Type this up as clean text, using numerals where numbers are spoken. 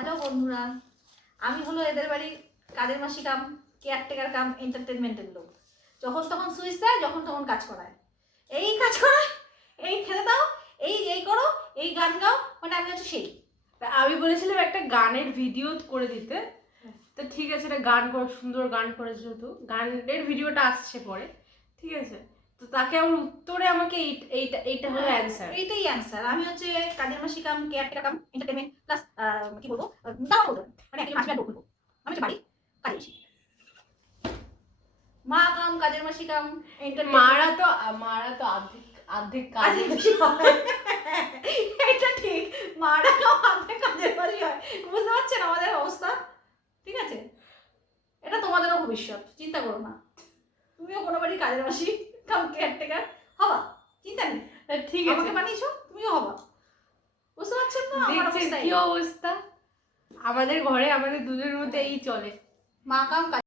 Hello বন্ধুরা, আমি হলো এদের বাড়ির কাজের মাসি কাম কেয়ারটেকার কাম এন্টারটেনমেন্টের লোক। যখন তখন সুইচ দেয়, যখন তখন কাজ করায়, এই কাজ করায়, এই খেতে দাও, এই করো, এই গান গাও, মানে আমি হচ্ছে সেই। আমি বলেছিলাম একটা গানের ভিডিও করে দিতে, তো ঠিক আছে, একটা গান কর, সুন্দর গান করেছে, যেহেতু গানের ভিডিওটা আসছে পরে, ঠিক আছে। তো তাকে আমার উত্তরে আমাকে এইটা হলো অ্যান্সার, এইটাই অ্যান্সার। আমি হচ্ছে কাজের মাসি কাম কেয়ারটেকার কাম এন্টারটেনমেন্ট প্লাস কি বলবো, দাও বলবো, মানে একজন মাসি বলবো। আমি হচ্ছে বাড়ি কাজের মাসি, মা কাম কাজের মাসি কাম মারা তো অর্ধেক কাজ। এটা ঠিক, মারা কাম অর্ধেক কাজের মাসি হয়। বুঝতে পারছেন আমাদের অবস্থা? ঠিক আছে, এটা তোমাদেরও ভবিষ্যৎ, চিন্তা করো না। তুমিও কোনো বাড়ি কাজের মাসি কাম কেয়ারটেকার হবা, চিন্তা নেই। ঠিক আছে, আমাকে বানিয়েছো, তুমিও হবা। বুঝতে পারছেন না আমার দেখছেন অবস্থা? কি অবস্থা? আমাদের ঘরে আমাদের দুজনের মধ্যে এই চলে, মা কাম